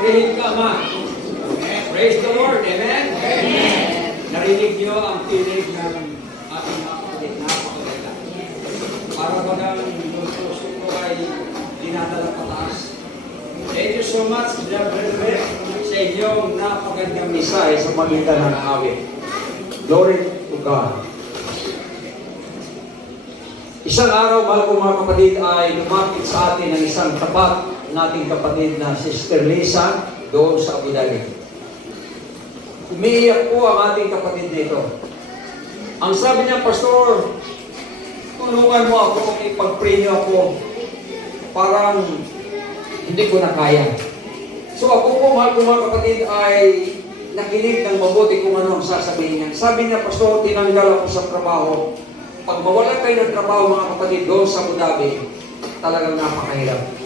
Purihin ka, ma. Praise the Lord. Amen? Amen. Narinig niyo ang tinig ng ating kapatid. Napakaganda. Para bagang yung puso ko ay dinadala pataas. Thank you so much, Brother Rick, sa inyong napakagandang mensahe sa pagitan ng awit. Glory to God. Isang araw, mahal ko mga kapatid, ay lumapit sa atin ang isang tapat nating kapatid na Sister Lisa doon sa Abu Dhabi. Umiiyak po ang ating kapatid dito. Ang sabi niya, Pastor, tulungan mo ako, ipag-pray niyo ako. Parang hindi ko na kaya. So ako po, mahal ko mga kapatid, ay nakinig ng mabuti kung ano ang sasabihin niya. Sabi niya, Pastor, tinanggal ako sa trabaho. Pag mawala kayo ng trabaho mga kapatid doon sa Abu Dhabi, talagang napakahirap.